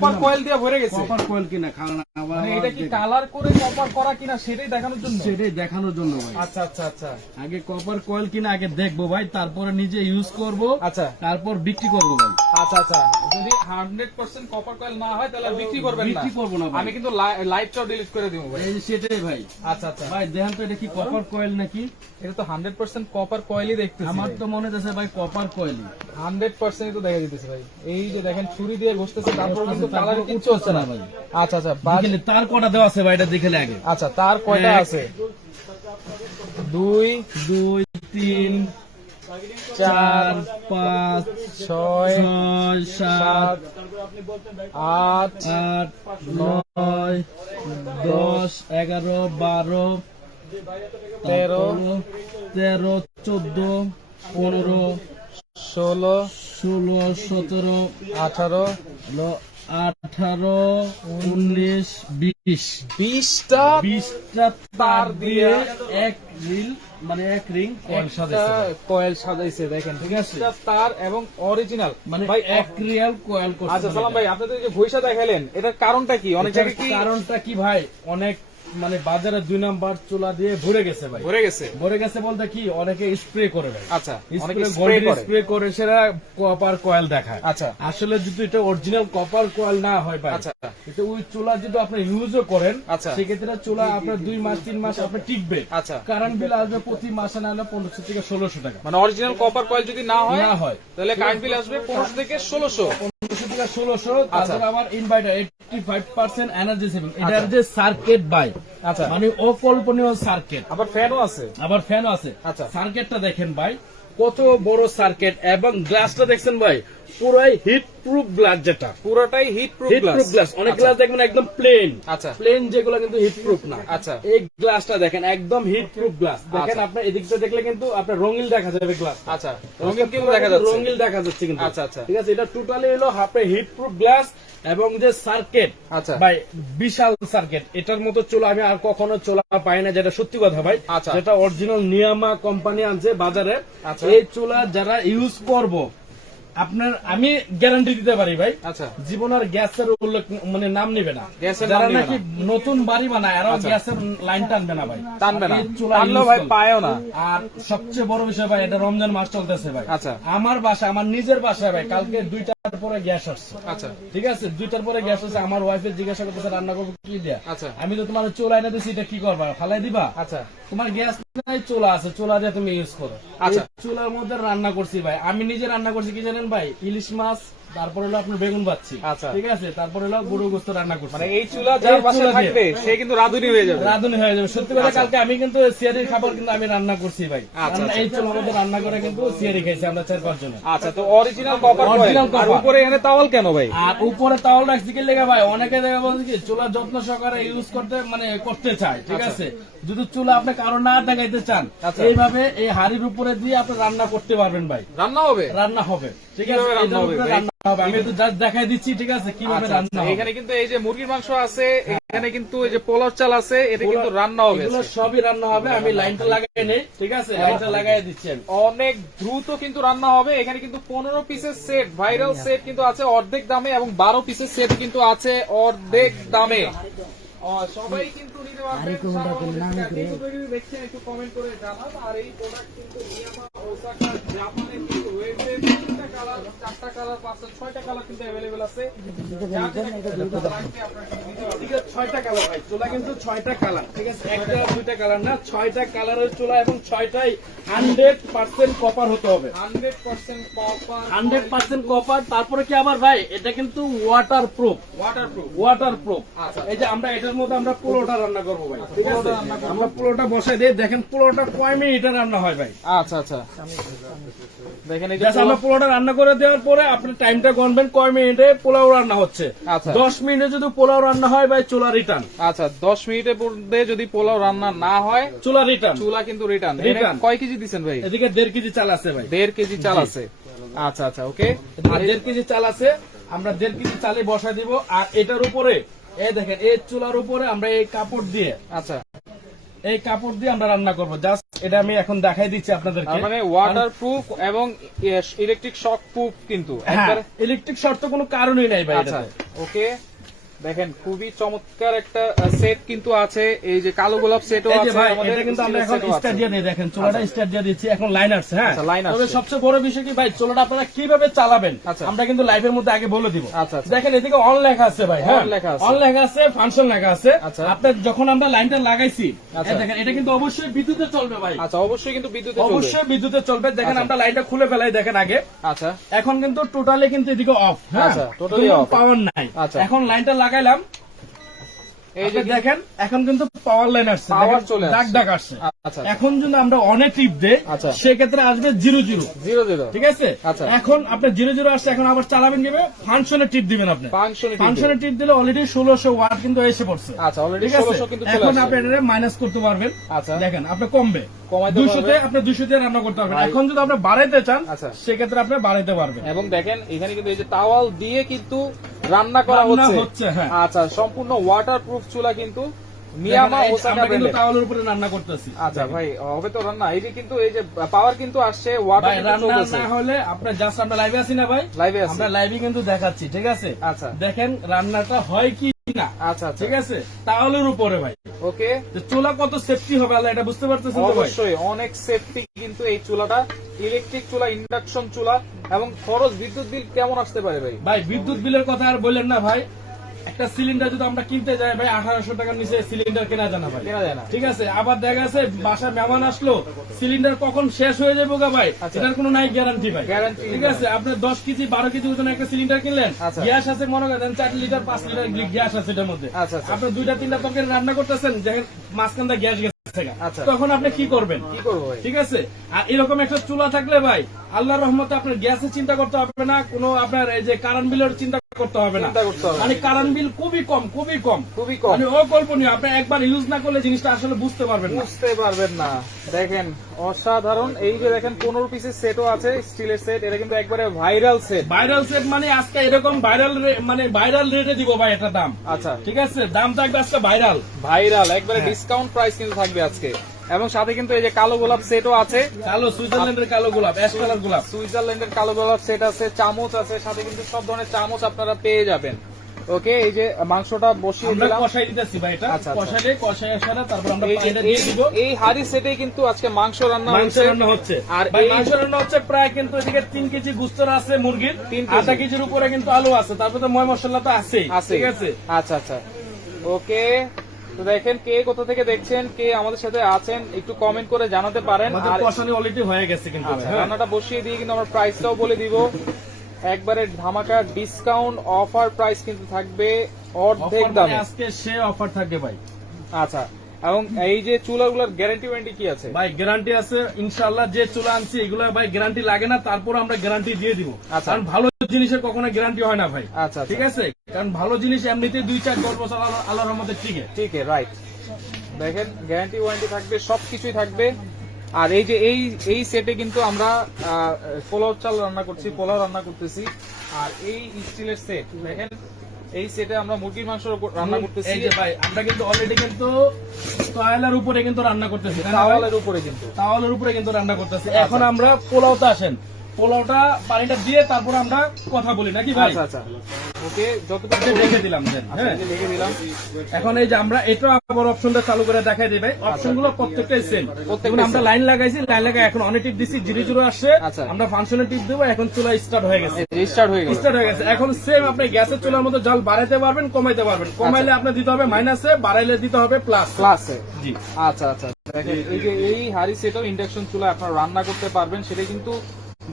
Copper coil দিয়ে ভরে গেছে। কপার কয়েল কিনা খাওয়া মানে এটা কি কালার করে কপার করা কিনা সেটাই দেখানোর জন্য? সেটাই দেখানোর জন্য ভাই। আচ্ছা আচ্ছা আচ্ছা। আগে কপার কয়েল কিনা আগে দেখব ভাই তারপরে নিজে ইউজ করব আচ্ছা। তারপর বিক্রি করব ভাই। আচ্ছা আচ্ছা। যদি হান্ড্রেড পার্সেন্ট কপার কয়েল না হয় তাহলে বিক্রি করবেন না। বিক্রি করব না আমি কিন্তু ডিলিট করে দিব ভাই। এই সেটাই ভাই। আচ্ছা আচ্ছা। ভাই দেখেন তো এটা কি কপার কয়েল নাকি? এটা তো হান্ড্রেড পার্সেন্ট কপার কয়েলই দেখতেছি আমার তো মনে হচ্ছে ভাই কপার কয়েলই হান্ড্রেড পার্সেন্ট তো দেখা দিতেছে ভাই। এই যে দেখেন ছুরি দিয়ে ঘষতেছে তারপর কিন্তু তারপর কালার কিচ্ছু হচ্ছে না ভাই। আচ্ছা আচ্ছা তার কটা দেওয়া আছে ভাই এটা দেখে আগে আচ্ছা তার কয়টা আছে দুই দুই তিন চার পাঁচ ছয় ছয় সাত আট আট নয় দশ এগারো বারো তেরো তেরো চোদ্দ পনেরো ষোলো ষোলো সতেরো আঠারো আঠারো উনিশ বিশ। বিশটা বিশটা তার দিয়ে এক রিল মানে এক রিং কয়েল সাজাইছে কয়েল সাজাইছে দেখেন ঠিক আছে? তার এবং অরিজিনাল মানে ভাই এক রিয়াল কয়েল আচ্ছা সালাম ভাই আপনাদের যে ভৈসা দেখালেন এটার কারণটা কি? অনেক জায়গায় কারণটা কি ভাই? অনেক মানে বাজারে দুই নাম্বার চুলা দিয়ে ভরে গেছে ভাই। ভরে গেছে? ভরে গেছে বলতে কি অনেকে স্প্রে করে ভাই। আচ্ছা অনেকে স্প্রে করে। সেটা কপার কয়েল দেখায়। আচ্ছা। আসলে যদি এটা অরিজিনাল কপার কয়েল না হয় ভাই আচ্ছা এটা ওই চুলা যদি আপনি ইউজও করেন আচ্ছা। সেক্ষেত্রে চুলা আপনার দুই মাস তিন মাস আপনার টিকবে। আচ্ছা। কারেন্ট বিল আসবে প্রতি মাসে না হলে পনেরোশো থেকে ষোলোশো টাকা। মানে অরিজিনাল কপার কয়েল যদি না হয় না হয়। তাহলে কারেন্ট বিল আসবে পনেরোশো থেকে ষোলোশো। ষোলোশো আচ্ছা। তারপর আমার inverter eighty five percent energy saving এটার যে সার্কিট বাই আচ্ছা। মানে অকল্পনীয় সার্কিট আবার ফ্যানও আছে। আবার ফ্যানও আছে। আচ্ছা। সার্কিটটা দেখেন ভাই কত বড় সার্কিট এবং গ্লাসটা দেখছেন ভাই পুরাই হিট প্রুফ গ্লাস যেটা। পুরোটাই heat proof heat proof glass অনেক গ্লাস দেখবেন একদম প্লেন আচ্ছা। প্লেন যেগুলো কিন্তু হিট প্রুফ না। আচ্ছা। এই গ্লাসটা দেখেন একদম হিট প্রুফ গ্লাস দেখেন আচ্ছা। আপনার এদিকটা দেখলে কিন্তু আপনার রঙিল দেখা যাবে গ্লাস আচ্ছা। রঙিন কিন্তু দেখা যাচ্ছে। রঙিল দেখা যাচ্ছে কিন্তু। আচ্ছা, আচ্ছা। ঠিক আছে এটা টোটালি হলো হাফে হিট প্রুফ গ্লাস এবং যে সার্কিট আচ্ছা। ভাই বিশাল সার্কিট এটার মতো চোলা আমি আর কখনো চোলা পাই না যেটা সত্যি কথা ভাই। আচ্ছা। যেটা অরিজিনাল নিয়ামা কোম্পানি আনছে বাজারে। আচ্ছা। এই চোলা যারা ইউজ করব আপনার আমি গ্যারান্টি দিতে পারি ভাই আচ্ছা। জীবন আর গ্যাসের উল্লেখ মানে নাম নিবে না। যারা নাকি নতুন বাড়ি বানায় এরাও আচ্ছা। গ্যাসের লাইন টানবে না ভাই। টানবে না। use ভাই পায়ও না। আর সবচেয়ে বড় বিষয় ভাই এটা রমজান মাস চলতেছে ভাই। আচ্ছা। আমার বাসা আমার নিজের বাসায় ভাই কালকে দুইটার পরে গ্যাস আসছে। আচ্ছা। ঠিক আছে? দুইটার পরে গ্যাস আসছে আমার ওয়াইফের জিজ্ঞাসা করতেছে রান্না করব কি দিয়া? আচ্ছা। আমি তো তোমার চোলা এনে দিচ্ছি এটা কি করবা? ফালাই দিবা? আচ্ছা। তোমার গ্যাস নাই চোলা আছে চোলা দিয়ে তুমি ইউজ করো। আচ্ছা। চুলার মধ্যে রান্না করছি ভাই। আমি নিজে রান্না করছি কি জানেন? ভাই ইলিশ মাছ তারপর হলো আপনার বেগুন বাচ্ছি আচ্ছা। ঠিক আছে? তারপর হলো গরু গোস্ত রান্না করছি। মানে এই চুলা যার চুলা দিয়ে। থাকবে সে কিন্তু রাধুনি হয়ে যাবে। রাঁধুনি হয়ে যাবে। সত্যি কথা আচ্ছা। কালকে আমি কিন্তু সিয়ারির খাবার কিন্তু আমি রান্না করছি ভাই। আচ্ছা, আচ্ছা। এই চুলার মধ্যে রান্না করে কিন্তু সিয়ারি খাইছি আমরা চার পাঁচ জনে। আচ্ছা তো অরিজিনাল কপার Original আর উপরে এখানে তাওয়াল কেন ভাই? আর উপরে তাওয়াল রাখছি কি লেগে ভাই? অনেকে দেখা বলছে কি চুলার যত্ন সহকারে ইউজ করতে মানে করতে চায় ঠিক। আছে? যদি চুলা আপনি কারও না দেখাইতে চান। এইভাবে এই হাড়ির উপরে দিয়ে আপনি রান্না করতে পারবেন ভাই। রান্না হবে? রান্না হবে। ঠিক আছে? রান্না হবে আমি তো দেখাই দিচ্ছি ঠিক আছে? কীভাবে আচ্ছা, রান্না আচ্ছা। এখানে কিন্তু এই যে মুরগির মাংস আছে এখানে কিন্তু এই যে পোলার চাল আছে এটা কিন্তু রান্না হবে এগুলো সবই রান্না হবে আমি লাইনটা লাগাই নেই ঠিক আছে? লাইনটা লাগাই দিচ্ছি আমি। অনেক দ্রুত কিন্তু রান্না হবে এখানে কিন্তু পনেরো পিসের সেট ভাইরাল সেট কিন্তু আছে অর্ধেক দামে এবং বারো পিসের সেট কিন্তু আছে অর্ধেক দামে। সবাই কিন্তু নিতে পারবেন দেখছেন একটু কমেন্ট করে জানান। আর এই প্রোডাক্ট কিন্তু জাপানে কিন্তু রয়েছে কালার চারটা কালার পাঁচটা ছয়টা কালার কিন্তু অ্যাভেলেবেল আছে। যার যেটা লাগবে আপনারা কিন্তু নিতে পারবেন। ঠিক আছে ছয়টা কালার ভাই চুলা কিন্তু ছয়টা কালার ঠিক আছে? একটা দুইটা কালার না ছয়টা কালারের চুলা এবং ছয়টাই হান্ড্রেড পার্সেন্ট কপার হতে হবে। 100% কপার হান্ড্রেড পার্সেন্ট কপার তারপরে কি আবার ভাই এটা কিন্তু ওয়াটার প্রুফ ওয়াটার প্রুফ আচ্ছা। এই যে আমরা এটার মধ্যে আমরা পুরোটা রান্না করব ভাই। ঠিক আছে। পুরোটা রান্না করব। আমরা পুরোটা বসাই দিয়ে দেখেন পুরোটা কয় মিনিটে রান্না হয় ভাই। আচ্ছা আচ্ছা। দেখেন আমরা পোলাওটা রান্না করে দেওয়ার পরে আপনি টাইমটা গণবেন কয় মিনিটে পোলাও রান্না হচ্ছে? আচ্ছা। দশ মিনিটে যদি পোলাও রান্না হয় ভাই চুলা রিটার্ন আচ্ছা দশ মিনিটের মধ্যে যদি পোলাও রান্না না হয় চুলা রিটার্ন চুলা কিন্তু রিটার্ন। কয় কেজি দিচ্ছেন ভাই? এদিকে দেড় কেজি চাল আছে ভাই। দেড় কেজি চাল আছে। আচ্ছা আচ্ছা ওকে। আর দেড় কেজি চাল আছে আমরা দেড় কেজি চালে বসা দিব। আর এটার উপরে এই দেখেন এই চুলার উপরে আমরা এই কাপড় দিয়ে আচ্ছা। এই কাপড় দিয়ে আমরা রান্না করব। জাস্ট এটা আমি এখন দেখাই দিচ্ছি আপনাদেরকে। মানে ওয়াটার প্রুফ এবং ইলেকট্রিক শক প্রুফ কিন্তু। হ্যাঁ ইলেকট্রিক শক তো কোনো কারণই নাই ভাই আচ্ছা ওকে দেখেন খুবই চমৎকার একটা সেট কিন্তু আছে এই যে কালো গোলাপ সেটও আছে আমাদের এটা কিন্তু আমরা এখন আছে। স্টার দিয়ে দেখেন চুলাটা স্টার দিয়ে দিচ্ছি এখন লাইন আসছে হ্যাঁ আচ্ছা, line তবে সবচেয়ে বড় বিষয় কি ভাই চুলাটা আপনারা কীভাবে চালাবেন আচ্ছা। আমরা কিন্তু লাইভের মধ্যে আগে বলে দিব আচ্ছা, আচ্ছা। দেখেন এদিকে অন লেখা আছে ভাই হ্যাঁ লেখা আছে। অন লেখা আছে ফাংশন লেখা আছে আচ্ছা। আপনার যখন আমরা লাইনটা লাগাইছি আচ্ছা। দেখেন এটা কিন্তু অবশ্যই বিদ্যুতে চলবে ভাই আচ্ছা অবশ্যই কিন্তু বিদ্যুতে চলবে অবশ্যই বিদ্যুতে চলবে দেখেন আচ্ছা। আমরা লাইনটা খুলে ফেলাই দেখেন আগে আচ্ছা এখন কিন্তু টোটালি কিন্তু এদিকে অফ হ্যাঁ আচ্ছা, totally off। পাওয়ার নাই আচ্ছা। এখন লাইনটা লাগাইলাম। এই যে দেখেন এখন কিন্তু পাওয়ার লাইন আসছে। Power চলে আসছে। দাগ দাগ আসছে। আচ্ছা এখন যদি আমরা অনে টিপ দেই আচ্ছা। সেক্ষেত্রে আসবে জিরো জিরো জিরো জিরো ঠিক আছে? আচ্ছা। এখন আপনার জিরো জিরো আসছে এখন আবার চালাবেন কীভাবে? ফাংশনে টিপ দিবেন আপনি। ফাংশনে ফাংশনে টিপ দিলে অলরেডি ষোলোশো ওয়াট কিন্তু এসে পড়ছে। ঠিক আছে? ষোলোশো কিন্তু চলে এখন আপনি এটা মাইনাস করতে পারবেন। দেখেন আপনি কমবে। দুইশোতে। আপনি দুইশোতে রান্না করতে পারবেন। এখন যদি আপনি বাড়াইতে চান। সেক্ষেত্রে আপনি বাড়াইতে পারবেন। এবং দেখেন এখানে কিন্তু এই যে তাওয়াল দিয়ে কিন্তু রান্না করা হচ্ছে। হ্যাঁ। আচ্ছা সম্পূর্ণ ওয়াটার প্রুফ চুলা কিন্তু মিয়ামা দেখেন, ওসাকা ব্র্যান্ডের তাওয়ালের উপরে রান্না করতেছি। আচ্ছা ভাই হবে তো রান্না। এই কিন্তু এই যে পাওয়ার কিন্তু আসছে ওয়াটার রান্না না হলে আপনার জাস্ট আমরা লাইভে আছি না ভাই? লাইভে আছে। আমরা লাইভে কিন্তু দেখাচ্ছি ঠিক আছে? আচ্ছা। দেখেন রান্নাটা হয় কি না আচ্ছা আচ্ছা। ঠিক আছে? তাওয়ালের উপরে ভাই। ওকে চুলা কত সেফটি হবে আল্লাহ এটা বুঝতে পারতেছেন তো ভাই? অবশ্যই অনেক সেফটি কিন্তু এই চুলাটা ইলেকট্রিক চুলা ইন্ডাকশন চুলা এবং খরচ বিদ্যুৎ বিল কেমন আসতে পারে ভাই ভাই বিদ্যুৎ বিলের কথা আর বললেন না ভাই একটা সিলিন্ডার যদি আমরা কিনতে যাই ভাই আঠারোশো টাকার নিচে সিলিন্ডার কেনা যায় না ভাই কেনা যায় না ঠিক আছে আবার দেখা যাচ্ছে বাসায় মেহমান আসলো সিলিন্ডার কখন শেষ হয়ে যাবে গা ভাই আচ্ছা। এটার কোনো নাই গ্যারান্টি ভাই Guarantee ঠিক আছে আপনি দশ কেজি বারো কেজি ওজন একটা সিলিন্ডার কিনলেন আচ্ছা। গ্যাস আছে মনে করেন চার লিটার পাঁচ লিটার গ্যাস আছে এটার মধ্যে আচ্ছা। আপনি দুইটা তিনটা তরকারি রান্না করতেছেন দেখেন মাঝখান গ্যাস গেছে। তখন আপনি কি করবেন? ঠিক আছে? আর এরকম একটা চুলা থাকলে ভাই আল্লাহ রহমতে আপনার গ্যাসের চিন্তা করতে হবে না কোনো আপনার এই যে কারেন্ট বিলের চিন্তা করতে হবে না। মানে কারেন্ট বিল খুবই কম খুবই কম। খুবই কম। মানে অকল্পনীয় আপনি একবার ইউজ না করলে জিনিসটা আসলে বুঝতে পারবেন না। বুঝতে পারবেন না। দেখেন অসাধারণ। এই যে দেখেন পনেরো পিসের সেটও আছে স্টিলের সেট এটা কিন্তু একবারে ভাইরাল সেট ভাইরাল সেট মানে আজকে এরকম ভাইরাল মানে ভাইরাল রেটে দিব ভাই এটা দাম। আচ্ছা। ঠিক আছে? দাম থাকবে আজকে ভাইরাল ভাইরাল একবারে হ্যাঁ। ডিসকাউন্ট প্রাইস কিন্তু থাকবে। আজকে। এবং সাথে কিন্তু এই যে কালো গোলাপ সেটও আছে। কালো সুইজারল্যান্ডের কালো গোলাপ অ্যাশ কালার গোলাপ। সুইজারল্যান্ডের কালো গোলাপ সেট আছে চামচ আছে সাথে কিন্তু সব ধরনের চামচ আপনারা পেয়ে যাবেন। ওকে এই যে মাংসটা বসিয়ে দিলাম। কষাই দিতেছি ভাই এটা। কষাইলে কষাই আসারা তারপর আমরা পানিটা দিয়ে দিব। এই হাড়ি সেটে কিন্তু আজকে মাংস রান্না মাংস হচ্ছে। রান্না হচ্ছে। আর এই- মাংস রান্না হচ্ছে প্রায় কিন্তু এদিকে তিন কেজি গুস্তর আছে মুরগির। তিন কেজি। আধা কেজির উপরে কিন্তু আলু আছে। তারপরে তো ময় মশলা তো আছেই। আছে ঠিক আছে? আচ্ছা আচ্ছা। ওকে তো দেখেন কে কোথা থেকে দেখছেন কে আমাদের সাথে আছেন একটু কমেন্ট করে জানাতে পারেন। আর কষানি অলরেডি হয়ে গেছে কিন্তু আচ্ছা, হ্যাঁ। রান্নাটা বসিয়ে দিয়ে কিন্তু আমরা প্রাইসটাও বলে দিব। একবারে ধামাকা ডিসকাউন্ট অফার প্রাইস কিন্তু থাকবে অর্ধেক মানে দামে। আজকে সে অফার থাকবে ভাই। আচ্ছা এবং এই যে চুলাগুলোর গ্যারান্টি ওয়ারেন্টি কি আছে? ভাই গ্যারান্টি আছে ইনশাআল্লাহ যে চুলা আনছি এগুলো ভাই গ্যারান্টি লাগে না তারপর আমরা গ্যারান্টি দিয়ে দিব। আচ্ছা। কারণ ভালো জিনিসের কখনো গ্যারান্টি হয় না ভাই। আচ্ছা আচ্ছা। ঠিক আছে? কারণ ভালো জিনিস এমনিতে দুই চার দশ বছর আল্লাহ- রহমতে টিকে ঠিক রাইট দেখেন গ্যারান্টি ওয়ারেন্টি থাকবে সবকিছুই থাকবে। আর এই যে এই এই সেটে কিন্তু আমরা পোলাও চাল রান্না করছি পোলাও রান্না করতেছি। আর এই স্টিলের সেট দেখেন এই সেটে আমরা মুরগির মাংস রান্না করতেছি। এই যে ভাই আমরা কিন্তু অলরেডি কিন্তু টয়লার উপরে কিন্তু রান্না করতেছি? তাওয়ালের উপরে কিন্তু। তাওয়ালের উপরে কিন্তু রান্না করতেছি। এখন আমরা পোলাওতে আসেন। পোলাওটা পানিটা দিয়ে তারপর আমরা কথা বলি নাকি ভাই? আচ্ছা আচ্ছা। ওকে যতটুকু রেখে দিলাম আচ্ছা, হ্যাঁ। এই দিলাম। এখন এই যে আমরা এটা আবার অপশনটা চালু করে দেখাই দিবে অপশনগুলো প্রত্যেকটাই সেম প্রত্যেকটাই আমরা লাইন লাগাইছি লাইন লাগাই এখন অনেক টিপ দিচ্ছি জিরো জিরো আসছে। আচ্ছা। আমরা ফাংশনে টিপ দেবো এখন চুলা স্টার্ট হয়ে গেছে। হয়ে স্টার্ট হয়ে এখন সেম আপনি গ্যাসের চুলার মধ্যে জল বাড়াইতে পারবেন কমাইতে পারবেন। কমাইলে আপনার দিতে হবে মাইনাসে বাড়াইলে দিতে হবে প্লাস ক্লাসে জি। আচ্ছা আচ্ছা। দেখেন এই যে এই হাড়ি সেটাও ইন্ডাকশন চুলা আপনারা রান্না করতে পারবেন সেটা কিন্তু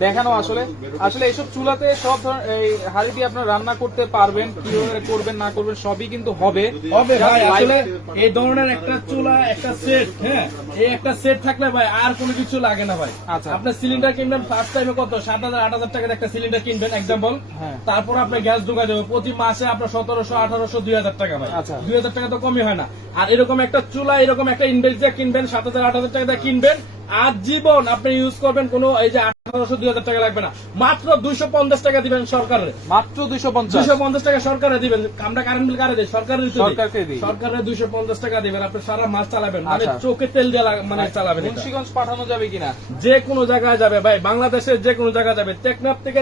দেখানো আসলে। আসলে এইসব চুলাতে সব ধরনের এই হাড়ি দিয়ে আপনারা রান্না করতে পারবেন কীভাবে করবেন না করবেন সবই কিন্তু হবে। হবে ভাই আসলে এই ধরনের একটা চুলা একটা সেট হ্যাঁ? এই একটা সেট থাকলে ভাই আর কোনো কিছু লাগে না ভাই। আচ্ছা। আপনার সিলিন্ডার কিনবেন ফার্স্ট টাইমে কত? সাত হাজার আট হাজার টাকার একটা সিলিন্ডার কিনবেন এক্সাম্পল হ্যাঁ। তারপর আপনার গ্যাস ঢুকা যাবে প্রতি মাসে আপনার সতেরোশো আঠারোশো দুই হাজার টাকা ভাই। আচ্ছা। দুই হাজার টাকা তো কমই হয় না। আর এরকম একটা চুলা এরকম একটা ইনভেস্ট কিনবেন সাত হাজার আট হাজার টাকা দিয়ে কিনবেন। আজীবন আপনি ইউজ করবেন কোনো এই যে আঠারোশো দুই হাজার টাকা লাগবে না। মাত্র দুইশো পঞ্চাশ টাকা দিবেন সরকারের। মাত্র দুইশো পঞ্চাশ? দুইশো পঞ্চাশ টাকা সরকারে দিবেন। আমরা কারেন্ট বিল কারে দিই? সরকারের সরকারকে দিই। সরকারের দুইশো পঞ্চাশ টাকা দিবেন। আপনি সারা মাস চালাবেন। মানে আচ্ছা। চোখে তেল দিয়ে মানে চালাবেন এটা। মুন্সিগঞ্জ পাঠানো যাবে কিনা? যে কোনো জায়গায় যাবে। ভাই বাংলাদেশের যে কোনো জায়গায় যাবে। টেকনাফ থেকে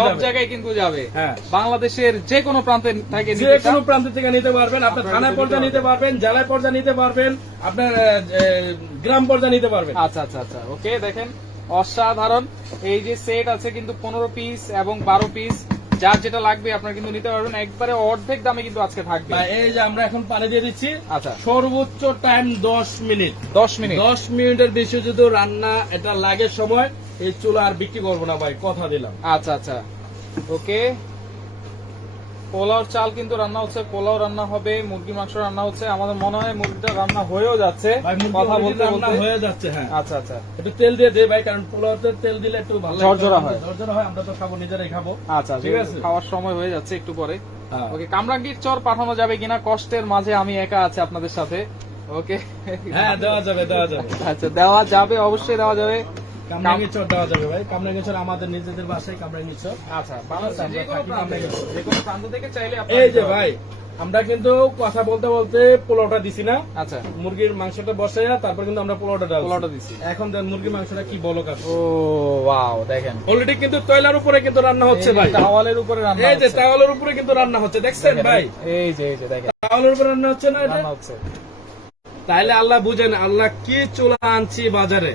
সব জায়গায় কিন্তু যাবে। হ্যাঁ। বাংলাদেশের যে কোনো প্রান্তে থেকে যে কোনো প্রান্ত থেকে নিতে পারবেন আপনার থানায় পর্যায়ে নিতে নিতে পারবেন জেলায় পর্যায়ে নিতে পারবেন আপনার আহ, আহ, গ্রাম পর্যায়ে নিতে পারবেন। আচ্ছা আচ্ছা আচ্ছা ওকে দেখেন অসাধারণ। এই যে সেট আছে কিন্তু পনেরো পিস এবং বারো পিস যার যেটা লাগবে আপনার কিন্তু নিতে পারবেন। একবারে অর্ধেক দামে কিন্তু আজকে থাকবে। এই যে আমরা এখন পানি দিয়ে দিচ্ছি আচ্ছা। সর্বোচ্চ টাইম দশ মিনিট। দশ মিনিট। দশ মিনিটের বেশি যদি রান্না এটা লাগে সময় এই চুলা আর বিক্রি করব না ভাই কথা দিলাম। আচ্ছা আচ্ছা। ওকে। পোলাওর চাল কিন্তু রান্না হচ্ছে পোলাও রান্না হবে মুরগি মাংস রান্না হচ্ছে। আমাদের মনে হয় মুরগিটা রান্না হয়েও যাচ্ছে। কথা বলতে রান্না হয়ে যাচ্ছে হ্যাঁ। আচ্ছা আচ্ছা। একটু তেল দিয়ে দে ভাই কারণ পোলাওতে তেল দিলে একটু ভালো। ঝরঝরা হয়। ঝরঝরা হয় আমরা তো খাব নিজেরাই খাব। আচ্ছা ঠিক। আছে? খাওয়ার সময় হয়ে যাচ্ছে একটু পরে। হ্যাঁ। ওকে কামরাঙ্গীর চর পাঠানো যাবে কিনা? কষ্টের মাঝে আমি একা আছি আপনাদের সাথে। ওকে। হ্যাঁ দেওয়া যাবে দেওয়া যাবে। আচ্ছা দেওয়া যাবে অবশ্যই দেওয়া যাবে। কামরাঙ্গি দেওয়া যাবে ভাই। কামরাঙ্গি আমাদের নিজেদের বাসায় কামরাঙ্গি আচ্ছা বাংলাদেশের যে কোনো থাকি প্রান্তে কামরাঙ্গীর চর। যে কোনো প্রান্ত থেকে চাইলে এই যে ভাই আমরা কিন্তু কথা বলতে বলতে পোলাওটা দিছি না। আচ্ছা। মুরগির মাংসটা বসাইয়া তারপর কিন্তু আমরা পোলাওটা ডাল পোলাওটা দিছি। এখন দেন মুরগির মাংসটা কি বলো কাজ ও ওয়াও দেখেন। অলরেডি কিন্তু তৈলার উপরে কিন্তু রান্না হচ্ছে ভাই। তাওয়ালের উপরে রান্না এই যে তাওয়ালের উপরে কিন্তু রান্না হচ্ছে দেখছেন ভাই? এই যে এই যে দেখেন। তাওয়ালের উপরে রান্না হচ্ছে না এটা? রান্না হচ্ছে। তাইলে আল্লাহ বুঝেন আল্লাহ কি চুলা আনছি বাজারে?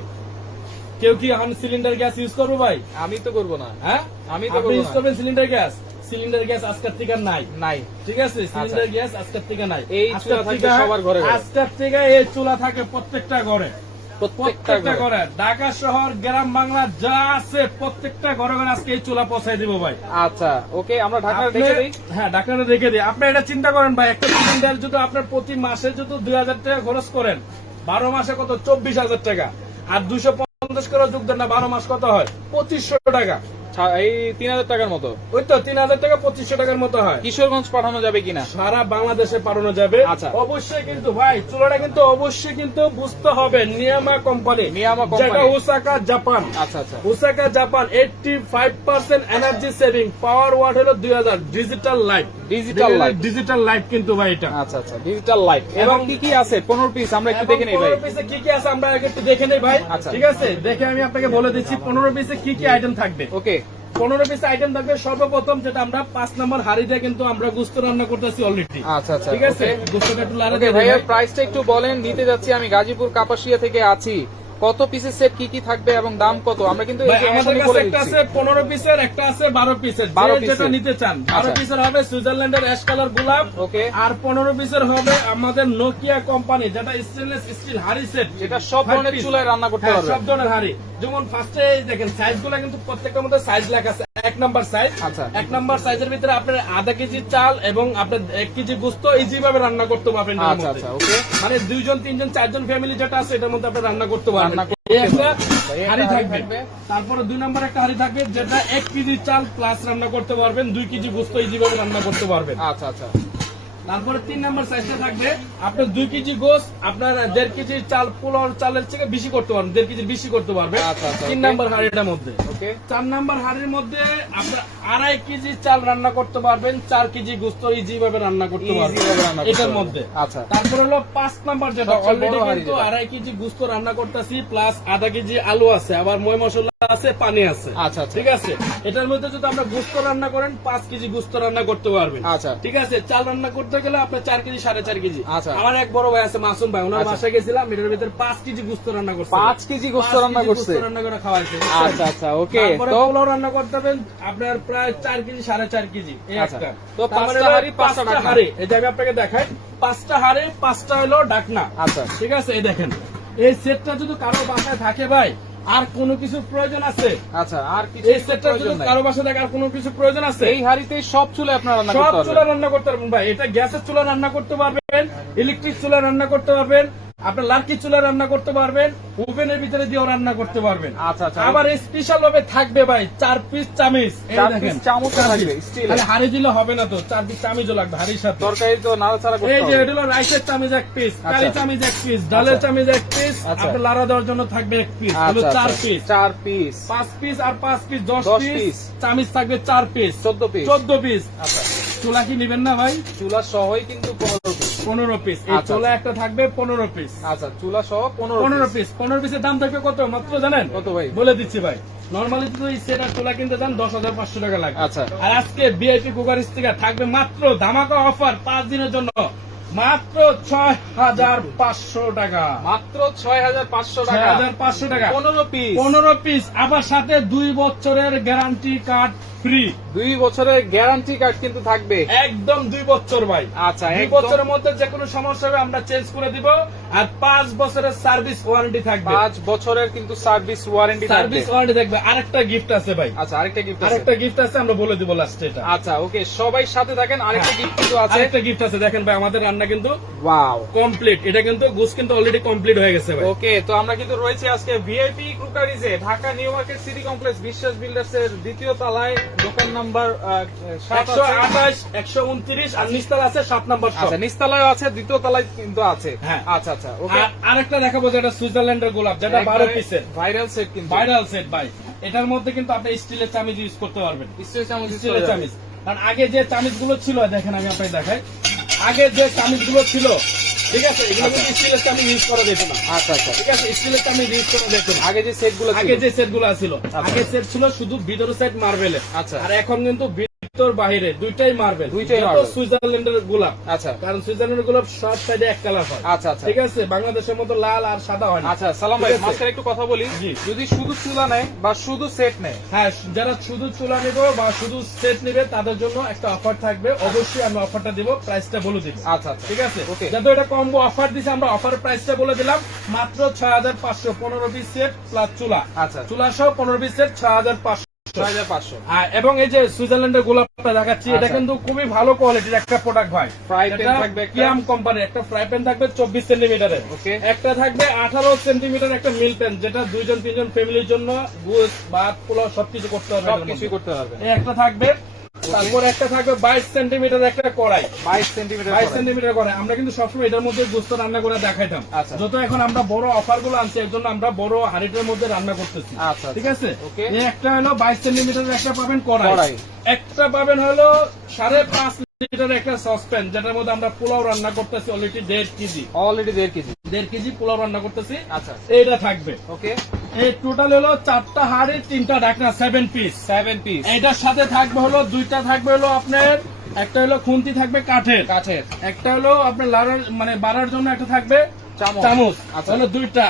কেউ কি এখন সিলিন্ডার গ্যাস ইউজ করব ভাই? আমি তো করব না। হ্যাঁ? আমি তো ইউজ করবেন সিলিন্ডার গ্যাস সিলিন্ডার গ্যাস আজকের থেকে নাই। নাই। ঠিক আছে? সিলিন্ডার গ্যাস আজকের থেকে নাই। এই চুলা থেকে- সবার ঘরে। আজকের থেকে এই চুলা থাকে প্রত্যেকটা ঘরে। প্রত্যেকটা ঘরে। ঢাকা শহর গ্রাম বাংলা যা আছে প্রত্যেকটা ঘরে ঘরে আজকে এই চুলা পৌঁছাই দিব ভাই। আচ্ছা ওকে আমরা ঢাকা দেখে দিই। হ্যাঁ ঢাকাটা রেখে দিই। আপনি এটা চিন্তা করেন ভাই একটা সিলিন্ডার যদি আপনার প্রতি মাসে যদি দুই হাজার টাকা খরচ করেন বারো মাসে কত? চব্বিশ হাজার টাকা। আর দুশো পঞ্চাশ করে যোগ দেন না বারো মাস কত হয়? পঁচিশশো টাকা। এই তিন হাজার টাকার মতো। ওই তো তিন হাজার টাকা পঁচিশশো টাকার মতো হয়। কিশোরগঞ্জ পাঠানো যাবে কিনা? সারা বাংলাদেশে পাঠানো যাবে। আচ্ছা। অবশ্যই কিন্তু ভাই চুলাটা কিন্তু অবশ্যই কিন্তু বুঝতে হবে নিয়ামা কোম্পানি। নিয়ামা কোম্পানি। Osaka Japan. আচ্ছা আচ্ছা। Osaka Japan eighty five percent energy saving power watt হলো দুই হাজার digital light digital light digital light কিন্তু ভাই এটা। আচ্ছা আচ্ছা ডিজিটাল লাইট এবং কি কি আছে? পনেরো পিস আমরা একটু দেখে নেই ভাই। পনেরো পিসে কি কি আছে আমরা একটু দেখে নেই ভাই। আচ্ছা। ঠিক আছে? দেখে আমি আপনাকে বলে দিচ্ছি পনেরো পিসে কি কি আইটেম থাকবে। ওকে পনেরো পিস আইটেম থাকবে সর্বপ্রথম যেটা আমরা পাঁচ নম্বর হাড়িতে কিন্তু আমরা গুস্ত রান্না করতেছি অলরেডি আচ্ছা আচ্ছা ঠিক আছে. গুস্তটা একটু লাড়া দিয়ে ভাইয়া। প্রাইসটা একটু বলেন নিতে যাচ্ছি আমি গাজীপুর কাপাসিয়া থেকে আছি। কত পিসের সেট কি কি থাকবে এবং দাম কত? আমরা কিন্তু আমাদের কাছে একটা আছে পনেরো পিসের একটা আছে বারো পিসের 12 যে যেটা। নিতে চান বারো আচ্ছা। পিসের হবে সুইজারল্যান্ডের অ্যাশ কালার গোলাপ ওকে। আর পনেরো পিসের হবে আমাদের নোকিয়া কোম্পানি যেটা স্টেনলেস স্টিল হাড়ি সেট যেটা সব ধরনের চুলায় রান্না করতে হ্যাঁ, পারবে। সব ধরনের হাড়ি। যেমন ফার্স্টে দেখেন সাইজগুলা কিন্তু প্রত্যেকটার মধ্যে সাইজ লেখা আছে। এক নাম্বার সাইজ আচ্ছা। এক নাম্বার সাইজের ভিতরে আপনার আধা কেজি চাল এবং আপনার এক কেজি গুস্ত ইজি ভাবে রান্না করতে পারবেন আচ্ছা। আচ্ছা ওকে। মানে দুইজন তিনজন চারজন ফ্যামিলি যেটা আছে এটার মধ্যে আপনি রান্না করতে পারবেন। রান্না দুই নম্বর একটা থাকবে, যেটা এক কেজি চাল প্লাস রান্না করতে পারবেন, দুই কেজি গুস্ত ইজি ভাবে রান্না করতে পারবেন। আচ্ছা আচ্ছা। তারপরে তিন নম্বর সাইজটা থাকবে আপনার দুই কেজি গোস আপনার দেড় কেজি চাল পোলার চালের থেকে বেশি করতে পারবেন দেড় কেজি বেশি করতে পারবে আচ্ছা, আচ্ছা, তিন নম্বর হাড়িটার মধ্যে। চার নাম্বার হাড়ির মধ্যে আপনার আড়াই কেজি চাল রান্না করতে পারবেন চার কেজি গোস্ত ইজি ভাবে রান্না করতে পারবেন। এটার মধ্যে। আচ্ছা। তারপর হলো পাঁচ নাম্বার যেটা অলরেডি কিন্তু যেটা। আড়াই কেজি গুস্ত রান্না করতেছি প্লাস আধা কেজি আলু আছে আবার ময় মশলা আছে পানি আছে। আচ্ছা আচ্ছা। ঠিক আছে? এটার মধ্যে যদি আমরা গুস্ত রান্না করেন পাঁচ কেজি গুস্ত রান্না করতে পারবেন। আচ্ছা। ঠিক আছে? চাল রান্না করতে গেলে আপনার চার কেজি সাড়ে চার কেজি। আচ্ছা। আমার এক বড় ভাই আছে মাসুম ভাই ওনার আচ্ছা। বাসায় গেছিলাম এটার ভিতরে পাঁচ কেজি গুস্ত রান্না করছে। পাঁচ কেজি গোস্ত রান্না করছে। রান্না করে খাওয়াইছে আচ্ছা আচ্ছা ওকে। তো পোলাও রান্না করতে আপনার প্রায় চার কেজি সাড়ে চার কেজি আচ্ছা। একটা। তো পাঁচটা হাঁড়ি, পাঁচটা। হাঁড়ি। এটা আমি আপনাকে দেখাই পাঁচটা হাড়ে পাঁচটা হলো ডাকনা। আচ্ছা। ঠিক আছে? এই দেখেন এই সেটটা যদি কারও বাসায় থাকে ভাই আর কোনো কিছু প্রয়োজন আছে? আচ্ছা আর কিছু এই সেটটা যদি কারও বাসা থাকে আর কোনো কিছু প্রয়োজন আছে? এই হাড়িতে সব চুলে আপনার রান্না সব পারবেন। চুলা চুলে রান্না করতে পারবেন ভাই। এটা গ্যাসের চুলা রান্না করতে পারবেন ইলেকট্রিক চুলা রান্না করতে পারবেন আপনার লার্কি চুলা রান্না করতে পারবেন ওভেনের ভিতরে দিয়েও রান্না করতে পারবেন। আচ্ছা, আচ্ছা। আবার স্পেশাল ভাবে থাকবে ভাই চার পিস চামিচ। চার থাকবে, হাড়ি দিলে হবে না তো চার পিস চামিচও লাগবে হাড়ির সাথে। তরকারি তো নাড়াচাড়া করতে এই যে এটা হলো রাইসের চামিচ এক পিস আচ্ছা। কালি চামিচ এক পিস ডালের আচ্ছা। চামিচ এক পিস আচ্ছা। আপনার লাড়া দেওয়ার জন্য থাকবে এক পিস হলো চার পিস চার পিস পাঁচ পিস আর পাঁচ পিস দশ পিস। চামিচ থাকবে চার পিস চোদ্দ পিস চোদ্দ পিস আচ্ছা। চুলা কি নিবেন না ভাই? চুলা সহই কিন্তু পনেরো পিস এই আচ্ছা, চোলা। একটা থাকবে পনেরো পিস আচ্ছা চুলা সহ পনেরো পিস পনেরো পিসের দাম থাকবে কত? মাত্র জানেন? কত ভাই? বলে দিচ্ছি ভাই। নর্মালি তো এই সেট আর চোলা কিনতে যান দশ হাজার পাঁচশো টাকা লাগবে আচ্ছা। আর আজকে বিআইপি কুকার স্টিকার থাকবে মাত্র ধামাকা অফার পাঁচ দিনের জন্য। মাত্র ছয় হাজার পাঁচশো টাকা। মাত্র ছয় হাজার পাঁচশো টাকা। হাজার পাঁচশো টাকা। পনেরো পিস পনেরো পিস আবার সাথে দুই বছরের গ্যারান্টি কার্ড ফ্রি দুই বছরের গ্যারান্টি কার্ড কিন্তু থাকবে। একদম দুই বছর ভাই। আচ্ছা দুই বছরের মধ্যে যে কোনো সমস্যা হবে আমরা চেঞ্জ করে দিব। আর পাঁচ বছরের সার্ভিস ওয়ারেন্টি থাকবে। পাঁচ বছরের কিন্তু সার্ভিস ওয়ারেন্টি সার্ভিস ওয়ারেন্টি থাকবে। আরেকটা গিফট আছে ভাই। আচ্ছা আরেকটা গিফট আছে। আরেকটা গিফট আছে আমরা বলে দিব লাস্টে এটা। আচ্ছা ওকে সবাই সাথে থাকেন আরেকটা হ্যাঁ। গিফট কিন্তু আছে। আরেকটা গিফট আছে দেখেন ভাই আমাদের রান্না কিন্তু ওয়াও কমপ্লিট এটা কিন্তু গুস কিন্তু অলরেডি কমপ্লিট হয়ে গেছে ভাই। ওকে তো আমরা কিন্তু রয়েছে আজকে VIP ক্রুকারিজে Dhaka new market city complex Biswas builders এর দ্বিতীয় তলায়। দোকান নাম্বার একশো আঠাশ একশো উনত্রিশ আর নিস্তাল আছে সাত নম্বর আচ্ছা নিচতলায় আছে দ্বিতীয় তলায় কিন্তু আছে। হ্যাঁ। আচ্ছা আচ্ছা ওকে। আর আরেকটা দেখাবো যেটা সুইজারল্যান্ডের গোলাপ যেটা বারো পিসের ভাইরাল সেট কিন্তু। ভাইরাল সেট ভাই। এটার মধ্যে কিন্তু আপনি স্টিলের চামিজ ইউজ করতে পারবেন। স্টিলের চামিজ কারণ আগে যে চামিজগুলো ছিল দেখেন আমি আপনাকে দেখাই। আগে যে চামিজগুলো ছিল ঠিক আছে? এগুলো কিন্তু স্টিলের চামিজ ইউজ করা যেত না। আচ্ছা আচ্ছা। ঠিক আছে? স্টিলের চামিজ ইউজ করা যেত না। আগে যে সেটগুলো আগে যে সেটগুলো ছিল আচ্ছা। আগে সেট ছিল শুধু ভিতর সাইড মার্বেলের আচ্ছা। আর এখন কিন্তু বাহিরে দুইটাই মার্বেল দুইটাই সুইজারল্যান্ডের গোলাপ। আচ্ছা। কারণ সুইজারল্যান্ডের গোলাপ সব সাইডে এক কালার হয়। আচ্ছা আচ্ছা। ঠিক আছে? বাংলাদেশের মতো লাল আর সাদা হয় আচ্ছা সালাম ভাই মাঝখানে একটু কথা বলি। যদি শুধু চুলা নেয় বা শুধু সেট নেয়? হ্যাঁ যারা শুধু চুলা নেবে বা শুধু সেট নেবে তাদের জন্য একটা অফার থাকবে। অবশ্যই আমি অফারটা দিব প্রাইসটা বলে দিব। আচ্ছা আচ্ছা। ঠিক আছে? Okay. যাতে এটা কম্বো অফার দিছে আমরা অফার প্রাইসটা বলে দিলাম। মাত্র ছয় হাজার পাঁচশো পনেরো পিস সেট প্লাস চুলা। আচ্ছা চুলা সহ পনেরো পিস সেট ছয় হাজার পাঁচশো এবং এই যে সুইজারল্যান্ডের গোলাপটা দেখাচ্ছি এটা আচ্ছা। কিন্তু খুবই ভালো কোয়ালিটির একটা প্রোডাক্ট ভাই। ফ্রাই থাকবে কিয়াম কোম্পানি একটা ফ্রাই প্যান থাকবে চব্বিশ সেন্টিমিটারের একটা থাকবে আঠারো সেন্টিমিটার একটা মিল প্যান যেটা দুইজন তিনজন ফ্যামিলির জন্য গুস ভাত পোলাও সবকিছু করতে হবে সব এটার কিছুই মধ্যে। করতে পারবে একটা থাকবে তারপর একটা থাকবে বাইশ সেন্টিমিটার একটা কড়াই। বাইশ সেন্টিমিটার বাইশ সেন্টিমিটার কড়াই। আমরা কিন্তু সবসময় এটার মধ্যে গোস্ত রান্না করে দেখাইতাম। আচ্ছা। যত এখন আমরা বড় অফারগুলো আনছি এর জন্য আমরা বড় হাড়িটার মধ্যে রান্না করতেছি। আচ্ছা, ঠিক আছে? একটা হলো বাইশ সেন্টিমিটার একটা পাবেন কড়াই। একটা পাবেন হলো সাড়ে পাঁচ লিটার একটা সসপ্যান যেটার মধ্যে আমরা পোলাও রান্না করতেছি অলরেডি দেড় কেজি। অলরেডি দেড় কেজি? দেড় কেজি পোলাও রান্না করতেছি। আচ্ছা। এইটা থাকবে। ওকে এই টোটাল হলো চারটা হাড়ি তিনটা ঢাকনা সেভেন পিস সেভেন পিস এটার সাথে থাকবে হলো দুইটা থাকবে হলো আপনার একটা হলো খুন্তি থাকবে কাঠের। কাঠের। একটা হলো আপনার লাড়ার মানে বাড়ার জন্য একটা থাকবে। চামচ। আচ্ছা। দুইটা।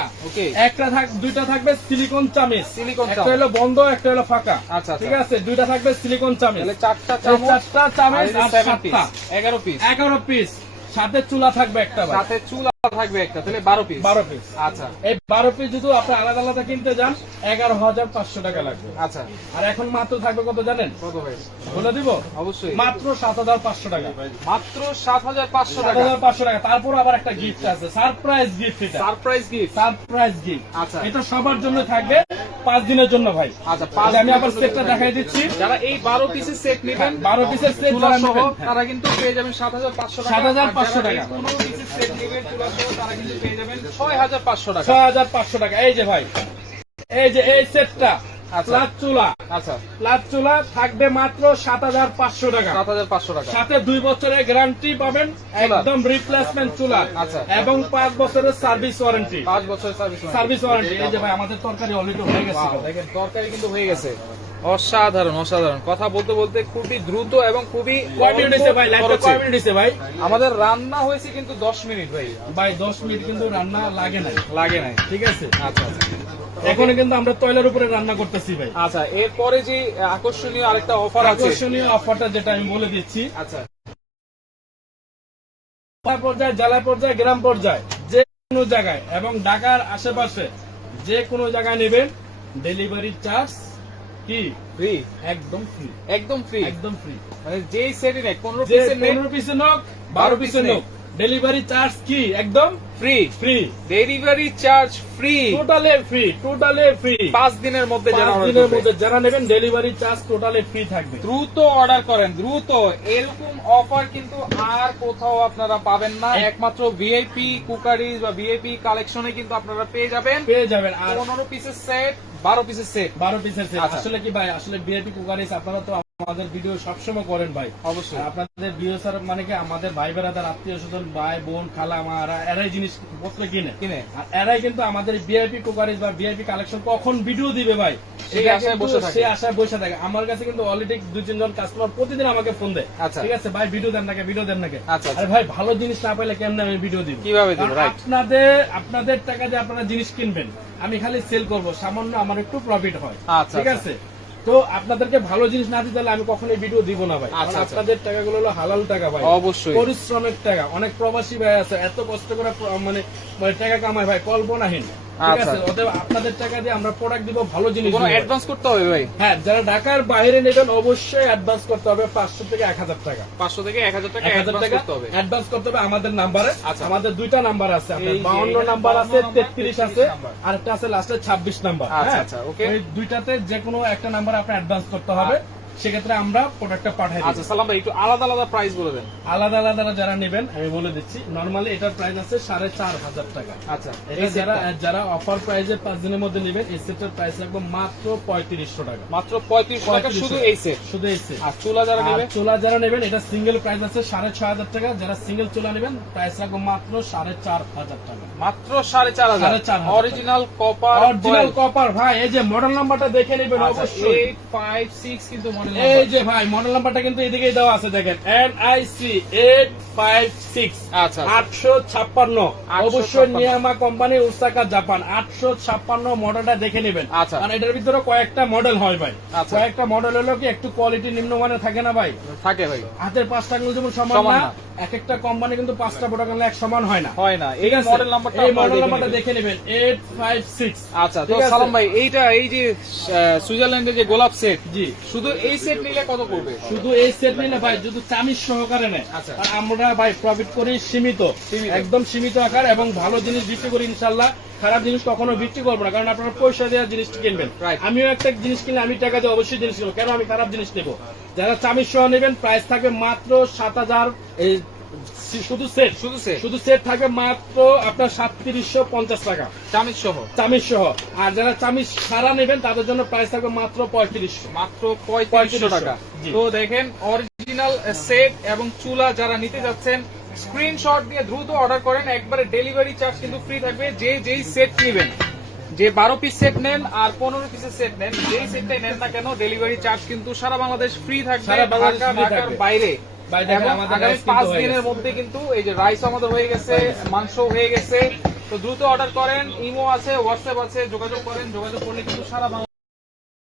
একটা থাক দুইটা থাকবে সিলিকন চামিচ। সিলিকন একটা হলো বন্ধ একটা হলো ফাঁকা। আচ্ছা, আচ্ছা। ঠিক আছে? দুইটা থাকবে সিলিকন চামিচ। তাহলে চারটা চামচ চারটা চামিচ আর পিস সাতটা। এগারো পিস এগারো পিস সাথে চুলা থাকবে একটা সাথে চুলা থাকবে একটা তাহলে বারো পিস বারো পিস আচ্ছা। এই বারো পিস যদি আপনি আলাদা আলাদা কিনতে যান এগারো হাজার পাঁচশো টাকা লাগবে। আচ্ছা। আর এখন মাত্র থাকবে কত জানেন? কত ভাই? বলে দিব? অবশ্যই। মাত্র সাত হাজার পাঁচশো টাকা। মাত্র সাত হাজার পাঁচশো সাত টাকা। হাজার পাঁচশো টাকা। তারপর আবার একটা গিফট আছে। সারপ্রাইজ গিফট এটা। সারপ্রাইজ গিফট সারপ্রাইজ গিফট আচ্ছা। এটা সবার জন্য থাকবে পাঁচ দিনের জন্য ভাই। আচ্ছা পাঁচ আমি আবার সেটটা দেখাই দিচ্ছি। যারা এই বারো পিসের সেট নেবেন বারো পিসের সেট যারা নেবেন, হ্যাঁ। তারা কিন্তু পেয়ে যাবেন সাত হাজার পাঁচশো টাকা। 7,500 আর যারা এই টাকা। পনেরো পিসের সেট নেবেন তারা কিন্তু পেয়ে যাবেন ছয় হাজার পাঁচশো টাকা। ছয় হাজার পাঁচশো টাকা। এই যে ভাই এই যে এই সেটটা আচ্ছা। প্লাস চুলা। আচ্ছা। প্লাস চুলা থাকবে মাত্র সাত হাজার পাঁচশো টাকা। সাত হাজার পাঁচশো টাকা। সাথে দুই বছরের গ্যারান্টি পাবেন একদম রিপ্লেসমেন্ট চুলা। আচ্ছা। এবং পাঁচ বছরের সার্ভিস ওয়ারেন্টি পাঁচ বছরের সার্ভিস সার্ভিস ওয়ারেন্টি এই যে ভাই আমাদের তরকারি অলরেডি হয়ে গেছে। দেখেন তরকারি কিন্তু হয়ে গেছে। অসাধারণ অসাধারণ। কথা বলতে বলতে খুবই দ্রুত এবং খুবই ভাই আমাদের রান্না হয়েছে কিন্তু দশ মিনিট ভাই। ভাই দশ মিনিট কিন্তু রান্না লাগে নাই। লাগে নাই। ঠিক আছে? আচ্ছা আচ্ছা। এখন কিন্তু আমরা তৈলের উপরে রান্না করতেছি ভাই। আচ্ছা এরপরে যে আকর্ষণীয় আরেকটা অফার আকর্ষণীয় অফারটা যেটা আমি বলে দিচ্ছি। আচ্ছা। পর্যায়ে জেলা পর্যায়ে গ্রাম পর্যায়ে যে কোনো জায়গায় এবং ঢাকার আশেপাশে যে কোনো জায়গায় নেবেন। ডেলিভারি চার্জ কি ফ্রি একদম ফ্রি একদম ফ্রি একদম ফ্রি মানে যেই সেটই নেই পনেরো পিসের পনেরো পিসে নোক বারো পিসে নোক ডেলিভারি চার্জ কি? একদম free free delivery charge free totally free totally free পাঁচ দিনের মধ্যে পাঁচ দিনের মধ্যে যারা নেবেন ডেলিভারি চার্জ টোটালি ফ্রি থাকবে। দ্রুত অর্ডার করেন দ্রুত। এরকম অফার কিন্তু আর কোথাও আপনারা পাবেন না। এক- একমাত্র ভিআইপি কুকারিজ বা ভিআইপি কালেকশনে কিন্তু আপনারা পেয়ে যাবেন। পেয়ে যাবেন। আর পনেরো পিসের সেট বারো পিসের সেট বারো পিসের সেট আচ্ছা। আসলে কি ভাই আসলে বিআইপি কুকারিস আপনারা তো আমাদের ভিডিও সবসময় করেন ভাই। অবশ্যই। আপনাদের ভিডিও স্যার মানে কি আমাদের ভাই বেড়াদার আত্মীয় স্বজন ভাই বোন খালা মারা এরাই জিনিসপত্র কিনে। কিনে। আর এরাই কিন্তু আমাদের ভিআইপি কুকারিজ বা ভিআইপি কালেকশন কখন ভিডিও দিবে ভাই? সেই আশায় বসে থাকে। সেই আশায় বসে থাকে। আমার কাছে কিন্তু অলরেডি দুই তিনজন কাস্টমার প্রতিদিন আমাকে ফোন দেয়। আচ্ছা। ঠিক আছে ভাই ভিডিও দেন নাকি ভিডিও দেন নাকি? আচ্ছা, আচ্ছা। আরে ভাই ভালো জিনিস না পাইলে কেমনে আমি ভিডিও দিব? কীভাবে দিব, আপনাদের আপনাদের টাকা দিয়ে আপনারা জিনিস কিনবেন। আমি খালি সেল করব সামান্য আমার একটু প্রফিট হয়। ঠিক। আছে? তো আপনাদেরকে ভালো জিনিস না দিতে আমি কখনোই ভিডিও দিব না ভাই আচ্ছা, আচ্ছা। আপনাদের টাকাগুলো হলো হালাল টাকা ভাই অবশ্যই। পরিশ্রমের টাকা অনেক প্রবাসী ভাই আছে এত কষ্ট করে মানে মানে টাকা কামায় ভাই কল্পনাহীন ঠিক আচ্ছা। আছে অতএব আপনাদের টাকা দিয়ে আমরা প্রোডাক্ট দিব ভালো জিনিস কোনো অ্যাডভান্স করতে হবে ভাই? হ্যাঁ যারা ঢাকার বাইরে নেবেন অবশ্যই অ্যাডভান্স করতে হবে পাঁচশো থেকে এক হাজার টাকা। পাঁচশো থেকে এক হাজার টাকা অ্যাডভান্স করতে হবে। অ্যাডভান্স করতে হবে আমাদের নাম্বারে আচ্ছা। আমাদের দুইটা নাম্বার আছে আপনার। নাম্বার আছে 52 নাম্বার, তেত্রিশ আছে 33 নাম্বার। আর একটা আছে লাস্টে ছাব্বিশ নাম্বার আচ্ছা, হ্যাঁ? আচ্ছা, দুইটাতে যে কোনো একটা নাম্বার আপনি অ্যাডভান্স করতে হবে। সেক্ষেত্রে আমরা প্রোডাক্টটা পাঠাই আচ্ছা সালাম ভাই একটু আলাদা আলাদা প্রাইস বলে দেন। আলাদা আলাদা যারা নেবেন আমি বলে দিচ্ছি নর্মালি এটার প্রাইস আছে সাড়ে চার হাজার টাকা। আচ্ছা এটা যারা যারা অফার প্রাইজে পাঁচ দিনের মধ্যে নেবেন এই সেটের প্রাইস রাখব মাত্র পঁয়ত্রিশশো টাকা। মাত্র পঁয়ত্রিশ টাকা শুধু এই সেট শুধু এই set। আর চুলা যারা আর নেবে চুলা যারা নেবেন এটা সিঙ্গেল প্রাইস আছে সাড়ে ছয় হাজার টাকা। যারা সিঙ্গেল চুলা নেবেন প্রাইস রাখব মাত্র সাড়ে চার হাজার টাকা। মাত্র সাড়ে চার হাজার? অরিজিনাল কপার অরিজিনাল কপার ভাই এই যে মডেল নাম্বারটা দেখে নেবেন আচ্ছা, অবশ্যই। এইট ফাইভ সিক্স কিন্তু এই যে ভাই মডেল নাম্বারটা কিন্তু এদিকেই দেওয়া আছে দেখেন। N I C eight five six আচ্ছা আটশো ছাপ্পান্ন। অবশ্যই নিয়ামা কোম্পানি উসাকা জাপান আটশো ছাপ্পান্ন মডেলটা দেখে নেবেন। আচ্ছা। কারণ এটার ভিতরে কয়েকটা মডেল হয় ভাই। আচ্ছা। কয়েকটা মডেল হলো কি একটু কোয়ালিটি নিম্নমানের থাকে না ভাই? থাকে ভাই। হাতের পাঁচটা আঙুল যেমন সমান না। এক একটা কোম্পানি কিন্তু পাঁচটা প্রোডাক্ট আনলে এক সমান হয় না। হয় না। এই মডেল নাম্বারটা এই মডেল নাম্বারটা। দেখে নেবেন। এইট ফাইভ সিক্স আচ্ছা তো সালাম ভাই এইটা এই যে সুইজারল্যান্ডের যে গোলাপ সেট জি। শুধু এই সেট নিলে কত করবে শুধু এই সেট নিলে ভাই যদি চামিজ সহকারে নেয় আচ্ছা। আর আমরা ভাই প্রফিট করি সীমিত। একদম সীমিত আকার এবং ভালো জিনিস বিক্রি করি ইনশাল্লাহ খারাপ জিনিস কখনো বিক্রি করব না কারণ আপনারা পয়সা দেওয়ার জিনিস কিনবেন. আমিও একটা জিনিস কিনলে আমি টাকা দিয়ে অবশ্যই জিনিস কিনবো কেন আমি খারাপ জিনিস নেব যারা চামিজ সহ নেবেন প্রাইস থাকবে মাত্র সাত হাজার এই শুধু সেট শুধু সেট শুধু সেট থাকবে মাত্র আপনার সাতত্রিশশো পঞ্চাশ টাকা। চামিজ সহ। চামিজ সহ আর যারা চামিজ সারা নেবেন তাদের জন্য প্রাইস থাকবে মাত্র পঁয়ত্রিশশো। মাত্র পঁয়ত্রিশশো টাকা। তো দেখেন অরিজিনাল সেট এবং চুলা যারা নিতে যাচ্ছেন স্ক্রিনশট দিয়ে দ্রুত অর্ডার করেন। একবারে ডেলিভারি চার্জ কিন্তু ফ্রি থাকবে। যে যেই সেট নেবেন যে বারো পিস সেট নেন আর পনেরো পিসের সেট নেন যেই সেটটাই নেন না কেন ডেলিভারি চার্জ কিন্তু সারা বাংলাদেশ ফ্রি ঢাকার থাকবে। বাইরে। আগামী পাঁচ দিনের মধ্যে কিন্তু এই যে রাইস আমাদের হয়ে গেছে মাংস হয়ে গেছে। তো দ্রুত অর্ডার করেন ইমো আছে হোয়াটসঅ্যাপ আছে যোগাযোগ করেন যোগাযোগ করলে কিন্তু সারা